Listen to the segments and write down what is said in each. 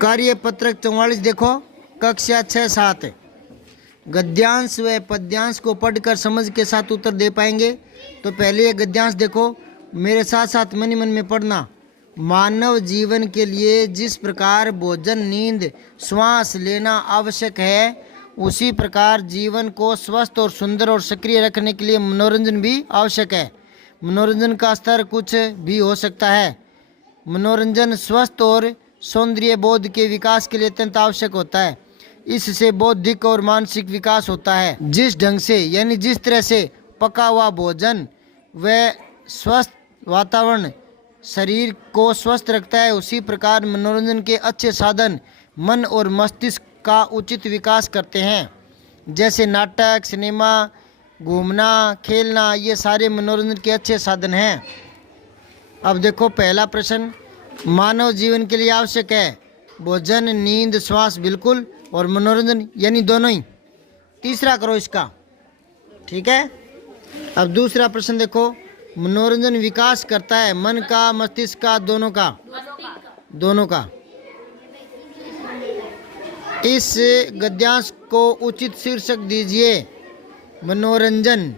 कार्य पत्रक 44 देखो, कक्षा 6-7 गद्यांश व पद्यांश को पढ़कर समझ के साथ उत्तर दे पाएंगे। तो पहले ये गद्यांश देखो, मेरे साथ साथ मन ही मन में पढ़ना। मानव जीवन के लिए जिस प्रकार भोजन, नींद, श्वास लेना आवश्यक है, उसी प्रकार जीवन को स्वस्थ और सुंदर और सक्रिय रखने के लिए मनोरंजन भी आवश्यक है। मनोरंजन का स्तर कुछ भी हो सकता है। मनोरंजन स्वस्थ और सौंदर्य बोध के विकास के लिए अत्यंत आवश्यक होता है। इससे बौद्धिक और मानसिक विकास होता है। जिस ढंग से यानी जिस तरह से पका हुआ भोजन व स्वस्थ वातावरण शरीर को स्वस्थ रखता है, उसी प्रकार मनोरंजन के अच्छे साधन मन और मस्तिष्क का उचित विकास करते हैं। जैसे नाटक, सिनेमा, घूमना, खेलना, ये सारे मनोरंजन के अच्छे साधन हैं। अब देखो पहला प्रश्न, मानव जीवन के लिए आवश्यक है भोजन, नींद, श्वास, बिल्कुल, और मनोरंजन यानी दोनों ही। तीसरा करो इसका, ठीक है। अब दूसरा प्रश्न देखो, मनोरंजन विकास करता है मन का, मस्तिष्क का, दोनों का? दोनों का। इस गद्यांश को उचित शीर्षक दीजिए। मनोरंजन।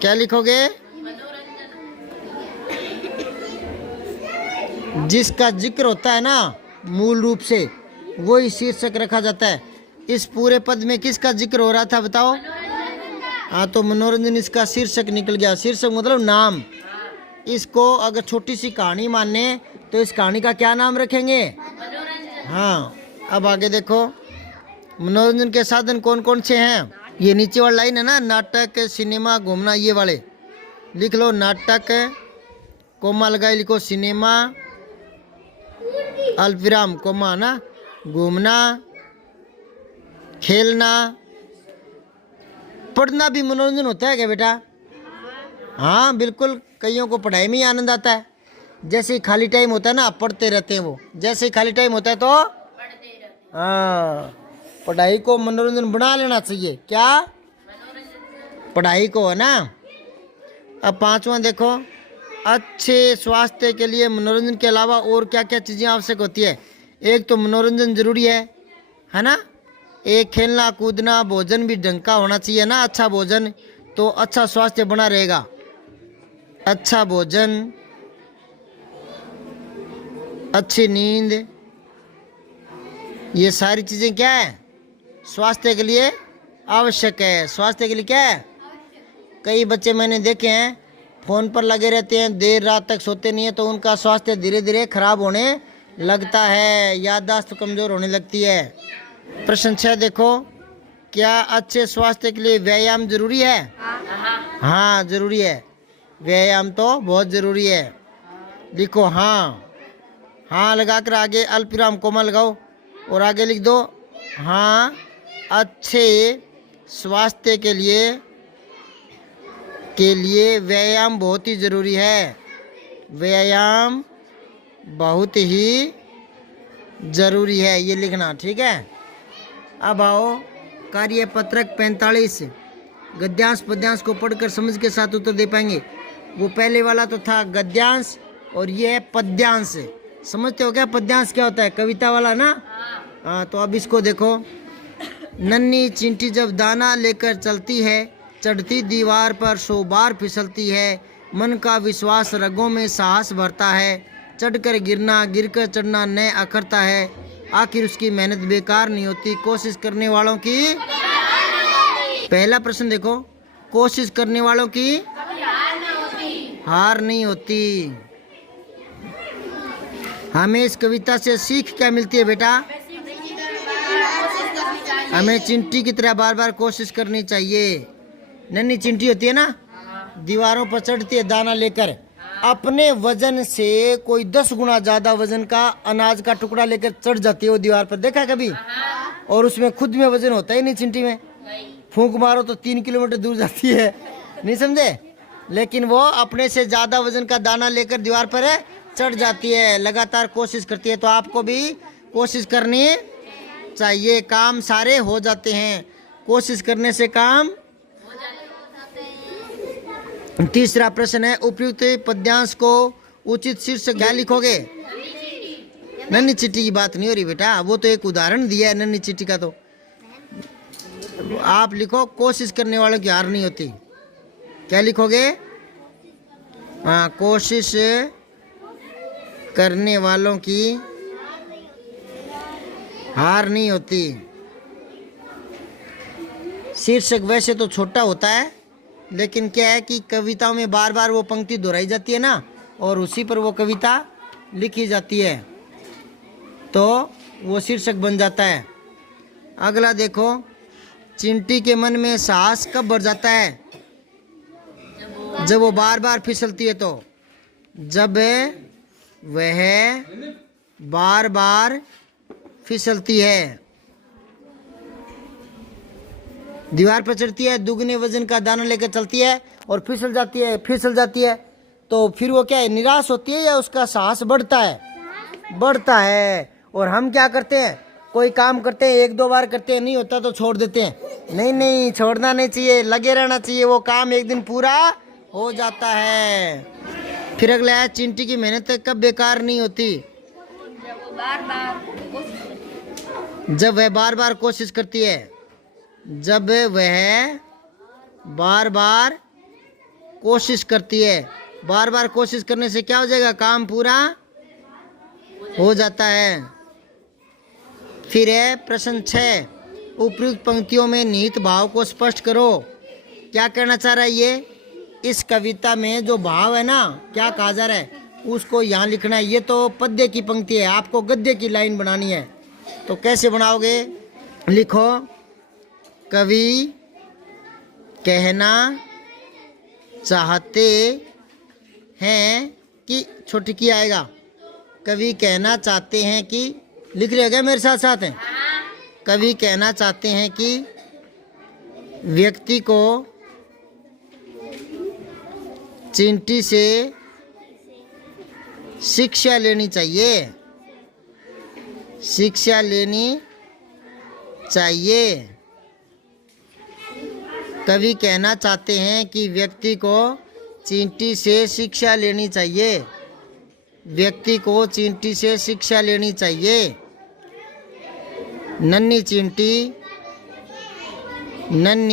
क्या लिखोगे? जिसका जिक्र होता है ना मूल रूप से, वही शीर्षक रखा जाता है। इस पूरे पद में किसका जिक्र हो रहा था बताओ? हाँ, तो मनोरंजन इसका शीर्षक निकल गया। शीर्षक मतलब नाम। इसको अगर छोटी सी कहानी माने तो इस कहानी का क्या नाम रखेंगे? हाँ। अब आगे देखो, मनोरंजन के साधन कौन कौन से हैं? ये नीचे वाला लाइन है ना, नाटक, सिनेमा, घूमना, ये वाले लिख लो। नाटक, कोमा लगाए लिखो, सिनेमा, अल्पविराम कोमा ना, घूमना, खेलना। पढ़ना भी मनोरंजन होता है क्या बेटा? हाँ बिल्कुल, कईयों को पढ़ाई में ही आनंद आता है। जैसे ही खाली टाइम होता है ना, पढ़ते रहते हैं वो। जैसे ही खाली टाइम होता है तो हाँ, पढ़ाई को मनोरंजन बना लेना चाहिए। क्या? पढ़ाई को, है ना। अब पांचवा देखो, अच्छे स्वास्थ्य के लिए मनोरंजन के अलावा और क्या क्या चीज़ें आवश्यक होती है? एक तो मनोरंजन जरूरी है ना। एक खेलना कूदना, भोजन भी ढंग का होना चाहिए ना। अच्छा भोजन तो अच्छा स्वास्थ्य बना रहेगा। अच्छा भोजन, अच्छी नींद, ये सारी चीज़ें क्या है? स्वास्थ्य के लिए आवश्यक है। स्वास्थ्य के लिए क्या है? कई बच्चे मैंने देखे हैं फ़ोन पर लगे रहते हैं, देर रात तक सोते नहीं है, तो उनका स्वास्थ्य धीरे धीरे खराब होने लगता है, याददाश्त कमज़ोर होने लगती है। प्रश्न 6 देखो, क्या अच्छे स्वास्थ्य के लिए व्यायाम जरूरी है? हाँ जरूरी है, व्यायाम तो बहुत ज़रूरी है। लिखो हाँ। हाँ लगाकर आगे अल्पविराम कोमा लगाओ और आगे लिख दो हाँ। अच्छे स्वास्थ्य के लिए व्यायाम बहुत ही ज़रूरी है। व्यायाम बहुत ही ज़रूरी है, ये लिखना, ठीक है। अब आओ कार्य पत्रक 45 गद्यांश पद्यांश को पढ़कर समझ के साथ उत्तर दे पाएंगे। वो पहले वाला तो था गद्यांश और ये है पद्यांश। समझते हो क्या पद्यांश क्या होता है? कविता वाला ना। हाँ, तो अब इसको देखो। नन्ही चींटी जब दाना लेकर चलती है, चढ़ती दीवार पर 100 बार फिसलती है, मन का विश्वास रगों में साहस भरता है, चढ़कर गिरना गिरकर चढ़ना न अखरता है, आखिर उसकी मेहनत बेकार नहीं होती, कोशिश करने वालों की। पहला प्रश्न देखो, कोशिश करने वालों की हार नहीं होती। हमें इस कविता से सीख क्या मिलती है बेटा? हमें चिंटी की तरह बार बार कोशिश करनी चाहिए। नन्ही चिंटी होती है ना, दीवारों पर चढ़ती है दाना लेकर, अपने वजन से कोई 10 गुना ज़्यादा वजन का अनाज का टुकड़ा लेकर चढ़ जाती है वो दीवार पर, देखा कभी? और उसमें खुद में वजन होता ही नहीं चिंटी में, फूंक मारो तो 3 किलोमीटर दूर जाती है, नहीं समझे? लेकिन वो अपने से ज़्यादा वजन का दाना लेकर दीवार पर चढ़ जाती है, लगातार कोशिश करती है। तो आपको भी कोशिश करनी चाहिए, काम सारे हो जाते हैं, कोशिश करने से काम। तीसरा प्रश्न है, उपयुक्त पद्यांश को उचित शीर्षक क्या लिखोगे? नन्ही चींटी की बात नहीं हो रही बेटा, वो तो एक उदाहरण दिया है नन्ही चींटी का। तो आप लिखो कोशिश करने वालों की हार नहीं होती। क्या लिखोगे? हाँ, कोशिश करने वालों की हार नहीं होती। शीर्षक वैसे तो छोटा होता है, लेकिन क्या है कि कविताओं में बार बार वो पंक्ति दोहराई जाती है ना, और उसी पर वो कविता लिखी जाती है, तो वो शीर्षक बन जाता है। अगला देखो, चिंटी के मन में साहस कब बढ़ जाता है? जब वो बार बार फिसलती है। तो जब वह बार बार फिसलती है, दीवार पर चढ़ती है, दुगने वजन का दाना लेकर चलती है और फिसल जाती है, तो फिर वो क्या है, निराश होती है या उसका साहस बढ़ता है? बढ़ता है। और हम क्या करते हैं, कोई काम करते हैं, एक दो बार करते हैं, नहीं होता तो छोड़ देते हैं। नहीं, छोड़ना नहीं चाहिए, लगे रहना चाहिए, वो काम एक दिन पूरा हो जाता है। फिर अगला है, चिंटी की मेहनत कब बेकार नहीं होती? जब वह बार बार कोशिश करती है। जब वह बार बार कोशिश करती है। बार बार कोशिश करने से क्या हो जाएगा, काम पूरा हो जाता है। फिर है प्रश्न 6, उपयुक्त पंक्तियों में निहित भाव को स्पष्ट करो। क्या कहना चाह रहा है ये? इस कविता में जो भाव है ना, क्या कहा जा रहा है, उसको यहाँ लिखना है। ये तो पद्य की पंक्ति है, आपको गद्य की लाइन बनानी है। तो कैसे बनाओगे? लिखो, कवि कहना चाहते हैं कि, छोटी की आएगा, कवि कहना चाहते हैं कि, लिख रहे क्या मेरे साथ साथ हैं? कवि कहना चाहते हैं कि व्यक्ति को चिंटी से शिक्षा लेनी चाहिए। शिक्षा लेनी चाहिए। कवि कहना चाहते हैं कि व्यक्ति को चींटी से शिक्षा लेनी चाहिए। व्यक्ति को चींटी से शिक्षा लेनी चाहिए। नन्ही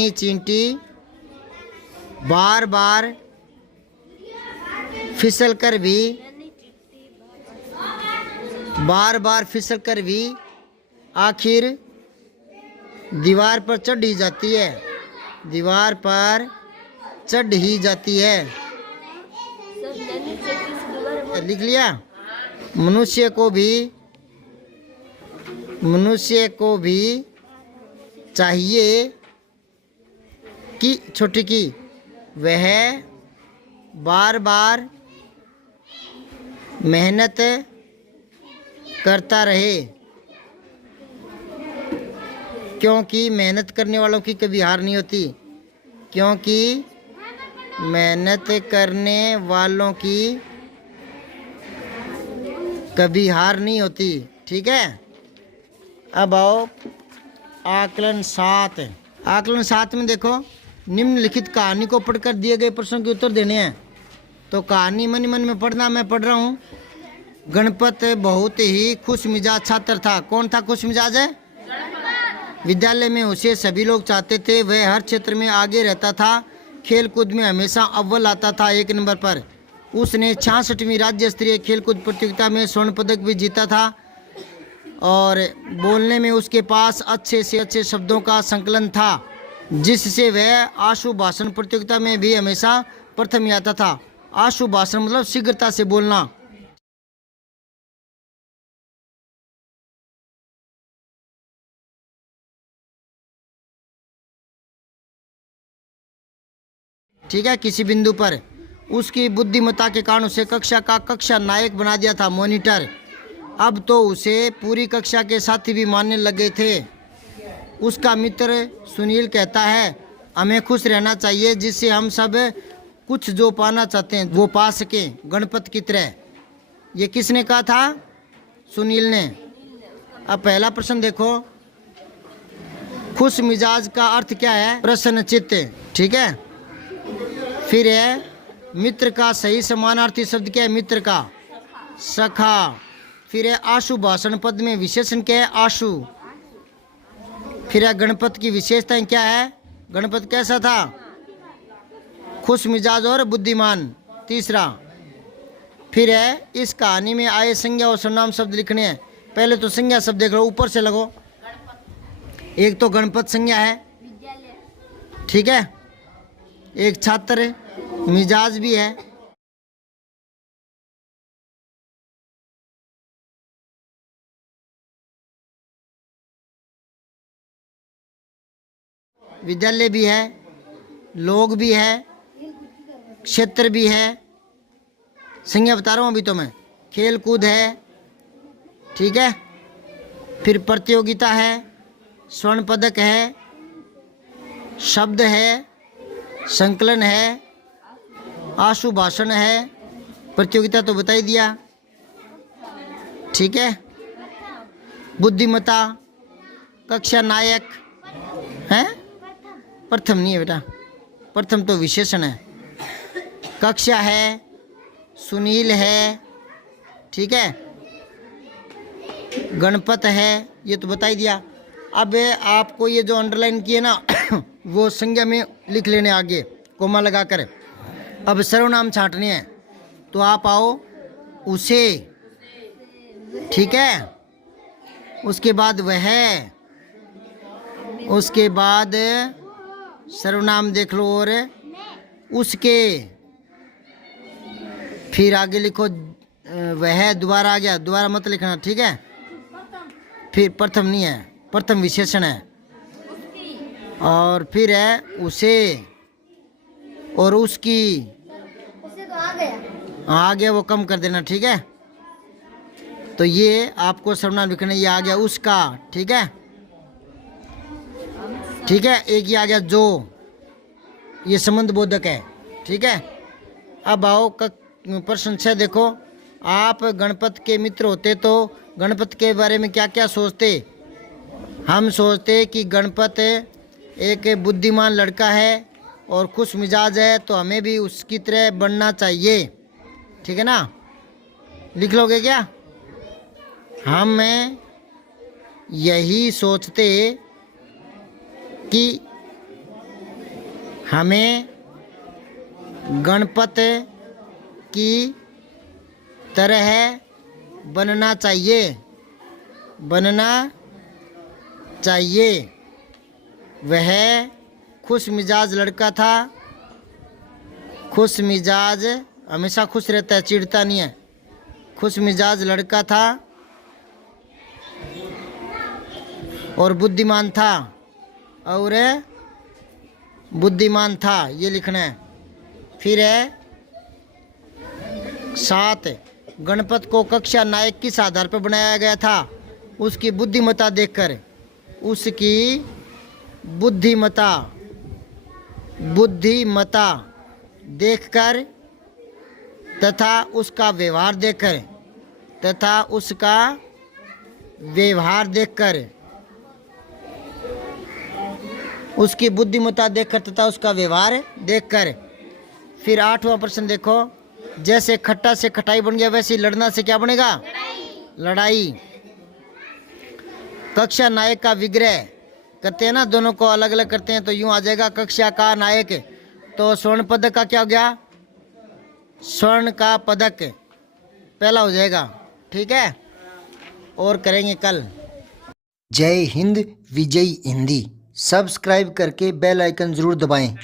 चींटी बार बार फिसल कर भी आखिर दीवार पर चढ़ ही जाती है। दीवार पर चढ़ ही जाती है। लिख लिया? मनुष्य को भी चाहिए कि, छोटी की, वह बार बार मेहनत करता रहे, क्योंकि मेहनत करने वालों की कभी हार नहीं होती। क्योंकि मेहनत करने वालों की कभी हार नहीं होती। ठीक है, अब आओ आकलन 7। आकलन 7 में देखो, निम्नलिखित कहानी को पढ़कर दिए गए प्रश्नों के उत्तर देने हैं। तो कहानी मन मन में पढ़ना, मैं पढ़ रहा हूँ। गणपत बहुत ही खुश मिजाज छात्र था। कौन था खुश मिजाज है? विद्यालय में उसे सभी लोग चाहते थे। वह हर क्षेत्र में आगे रहता था। खेल कूद में हमेशा अव्वल आता था, 1 नंबर पर। उसने 66वीं राज्य स्तरीय खेलकूद प्रतियोगिता में स्वर्ण पदक भी जीता था। और बोलने में उसके पास अच्छे से अच्छे शब्दों का संकलन था, जिससे वह आशु भाषण प्रतियोगिता में भी हमेशा प्रथम ही आता था। आशु भाषण मतलब शीघ्रता से बोलना। ठीक है, किसी बिंदु पर उसकी बुद्धिमत्ता के कारण उसे कक्षा नायक बना दिया था, मॉनिटर। अब तो उसे पूरी कक्षा के साथी भी मानने लगे थे। उसका मित्र सुनील कहता है, हमें खुश रहना चाहिए, जिससे हम सब कुछ जो पाना चाहते हैं वो पा सकें, गणपत की तरह। ये किसने कहा था? सुनील ने। अब पहला प्रश्न देखो, खुश मिजाज का अर्थ क्या है? प्रसन्नचित्त। ठीक है, फिर है मित्र का सही समानार्थी शब्द क्या है? मित्र का सखा। फिर है आशु भाषण पद में विशेषण क्या है? आशु। फिर है गणपत की विशेषताएं क्या है? गणपत कैसा था? खुश मिजाज और बुद्धिमान। तीसरा। फिर है इस कहानी में आए संज्ञा और सर्वनाम शब्द लिखने हैं। पहले तो संज्ञा शब्द देख लो, ऊपर से लगो। एक तो गणपत संज्ञा है, ठीक है, एक छात्र, मिजाज भी है, विद्यालय भी है, लोग भी है, क्षेत्र भी है, संज्ञा बता रहा हूँ अभी तो मैं, खेल कूद है, ठीक है, फिर प्रतियोगिता है, स्वर्ण पदक है, शब्द है, संकलन है, आशु भाषण है, प्रतियोगिता तो बता ही दिया, ठीक है, बुद्धिमता, कक्षा नायक है, प्रथम नहीं है बेटा, प्रथम तो विशेषण है, कक्षा है, सुनील है, ठीक है, गणपत है, ये तो बता ही दिया। अब आपको ये जो अंडरलाइन किए ना वो संज्ञा में लिख लेने आगे कोमा लगा कर। अब सर्वनाम छांटने हैं तो आप आओ उसे, ठीक है, उसके बाद वह, उसके बाद सर्वनाम देख लो और उसके, फिर आगे लिखो वह, दोबारा आ गया, दोबारा मत लिखना, ठीक है, फिर प्रथम नहीं है, प्रथम विशेषण है, और फिर है उसे और उसकी, आ गया वो कम कर देना, ठीक है, तो ये आपको सर्वनाम लिखना, ये आ गया उसका, ठीक है, ठीक है, एक ये आ गया जो, ये संबंध बोधक है, ठीक है। अब आओ प्रश्न 6 देखो, आप गणपत के मित्र होते तो गणपत के बारे में क्या क्या सोचते? हम सोचते कि गणपत एक बुद्धिमान लड़का है और खुश मिजाज है, तो हमें भी उसकी तरह बनना चाहिए, ठीक है ना, लिख लोगे क्या? हम यही सोचते कि हमें गणपत की तरह बनना चाहिए, बनना चाहिए। वह खुश मिजाज लड़का था, खुश मिजाज हमेशा खुश रहता है, चिढ़ता नहीं है, खुश मिजाज लड़का था और बुद्धिमान था, और बुद्धिमान था, ये लिखना है। फिर है 7, गणपत को कक्षा नायक किस आधार पर बनाया गया था? उसकी बुद्धिमत्ता देखकर, उसकी बुद्धिमत्ता देखकर तथा उसका व्यवहार देखकर, तथा उसका व्यवहार देखकर, उसकी बुद्धिमत्ता देखकर तथा उसका व्यवहार देखकर। फिर 8वां प्रश्न देखो, जैसे खट्टा से खटाई बन गया वैसे लड़ना से क्या बनेगा? लड़ाई। कक्षा नायक का विग्रह करते हैं ना, दोनों को अलग अलग करते हैं, तो यूं आ जाएगा कक्षा का नायक, तो स्वर्ण पदक का क्या हो गया? स्वर्ण का पदक पहला हो जाएगा, ठीक है, और करेंगे कल। जय हिंद, विजय हिंदी। सब्सक्राइब करके बेल आइकन जरूर दबाएं।